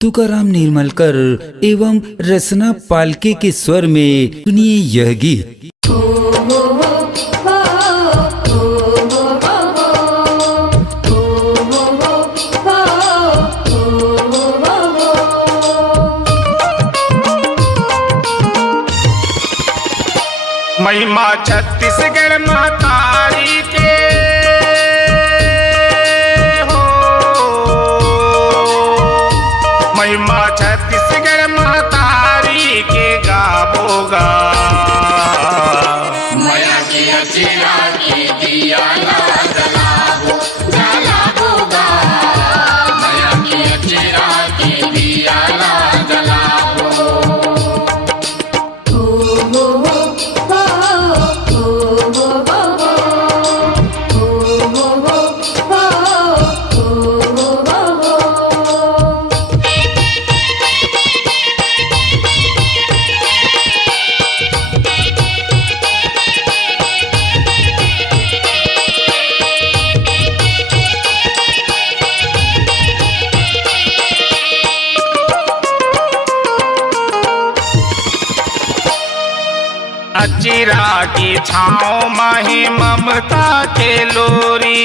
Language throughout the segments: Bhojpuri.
तुकाराम निर्मलकर एवं रसना पालके के स्वर में सुनिए यह गीत। महिमा छत्तीसगढ़ महतारी के हो, महिमा छत्तीसगढ़ महतारी के गाबोगा। माया की अचिरा की दिया ना जलाबो जलाबोगा, माया की अचिरा की दिया ना जलाबो। अचिरा की छाँव माही ममता के लोरी,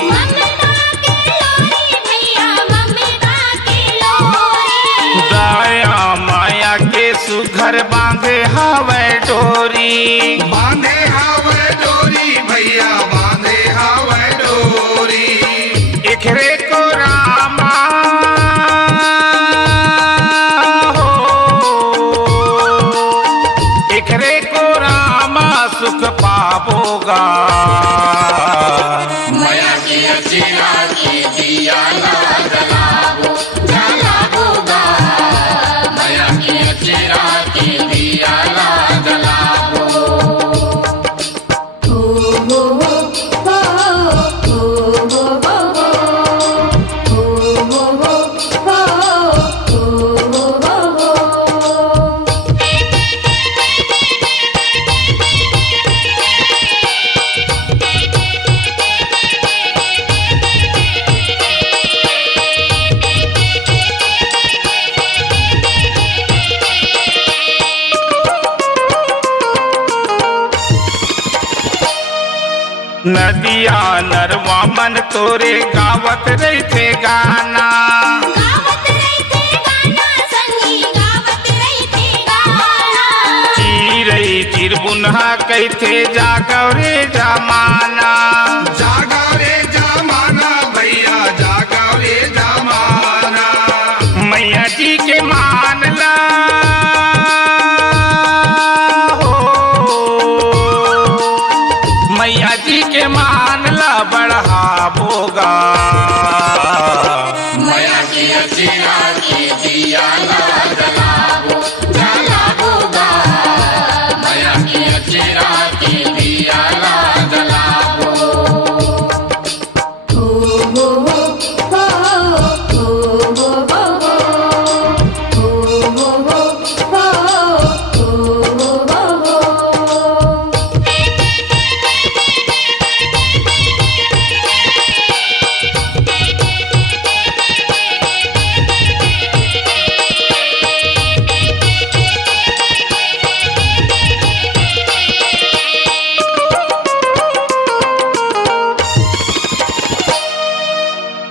ममता के लोरी भैया ममता के लोरी। दया माया के सुघर बांधे हवे डोरी, बांधे हवे डोरी भैया बांधे हवे डोरी। इखरे को रामा हो, इखरे को रामा सुख पावोगा। माया की अचिरा की दिया ना जलाबो जलाबोगा, माया की अचिरा की दिया ना जलाबो। नदिया नरवा मन तोरे गावत रही थे गाना, गावत रही थे गाना संगी गावत रही थे गाना। चिरई चिरबुन्हा कहते जागव रे जमाना, जागाओ रे जमाना भैया जागाओ रे जमाना। मैया जी के मानला हो, मैया जी के मानला बढ़ावोगा। माया की अचिरा की दिया ना जलाबो जलाबोगा, माया की अचिरा की दिया ना जलाबो।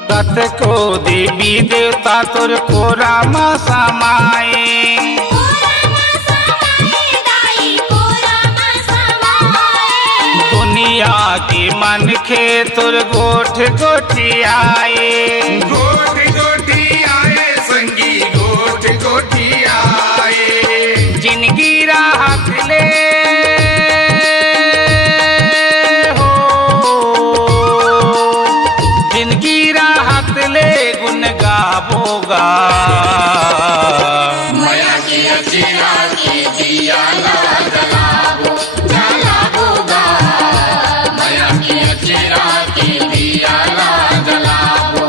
कत को देवी देवता तुर को रामा समाए, कोरामा समाए दाई कोरामा समाए। दुनिया की मन खे तुर गोठ गोठी आए, गोट गोटी आए संगी गोट गोटी आए। जिनकी राहत ले हो, जिनकी राहत ले गुन गावोगा। माया की अचिरा की दिया ना जलाबो जलाबोगा, माया की अचिरा की दिया ना जलाबो।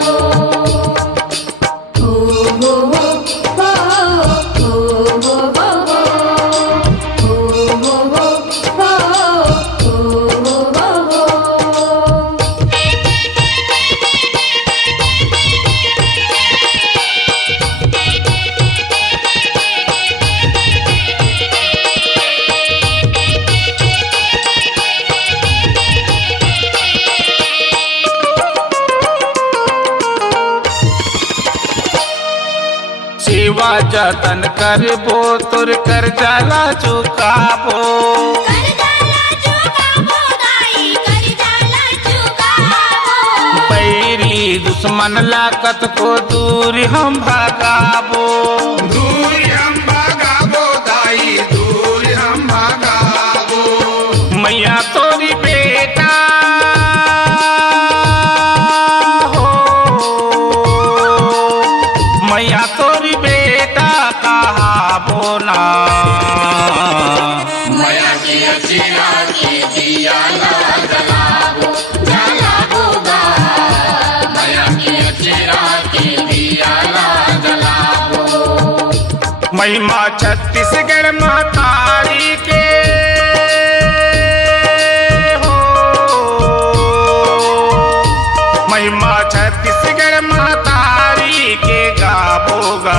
जतन करबो तुर कर जाला चुकाबो कर जाला चुकाबो दाई कर जाला चुकाबो बैरी दुश्मन लाकत को दूर हम भगाबो दूर हम भगाबो दाई दूर हम भगाबो मैया तोरी बेटा हो मैया तोरी बेटा कहाबो ना मैया की अचिरा की दिया ना जलाबो जलाबो गा मैया की अचिरा की दिया ना जलाबो महिमा छत्तीसगढ़ महतारी के हो महिमा छत्तीसगढ़ महतारी के गाबोगा